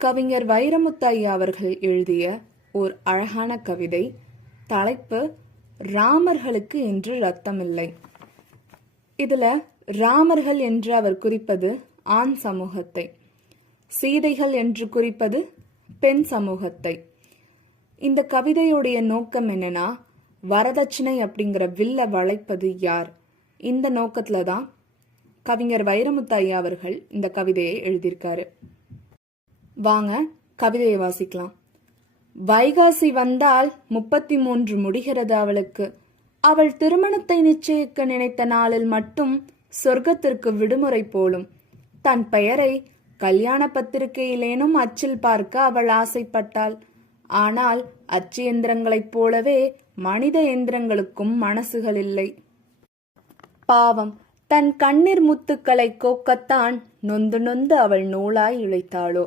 கவிஞர் வைரமுத்து ஐயா அவர்கள் எழுதிய ஓர் அழகான கவிதை. தலைப்பு ராமர்களுக்கு இன்று ரத்தமில்லை. இதுல ராமர்கள் என்று அவர் குறிப்பது ஆண் சமூகத்தை, சீதைகள் என்று குறிப்பது பெண் சமூகத்தை. இந்த கவிதையுடைய நோக்கம் என்னன்னா, வரதட்சணை அப்படிங்கிற வில்ல வளைப்பது யார்? இந்த நோக்கத்துல தான் கவிஞர் வைரமுத்து ஐயா அவர்கள் இந்த கவிதையை எழுதியிருக்காரு. வாங்க கவிதையை வாசிக்கலாம். வைகாசி வந்தால் 33 முடிகிறது அவளுக்கு. அவள் திருமணத்தை நிச்சயிக்க நினைத்த நாளில் மட்டும் சொர்க்கத்திற்கு விடுமுறை போலும். தன் பெயரை கல்யாண பத்திரிகையிலேனும் அச்சில் பார்க்க அவள் ஆசைப்பட்டாள். ஆனால் அச்சு எந்திரங்களைப் போலவே மனித எந்திரங்களுக்கும் மனசுகள் இல்லை. பாவம், தன் கண்ணீர் முத்துக்களை கோக்கத்தான் நொந்து நொந்து அவள் நூலாய் இழைத்தாளோ.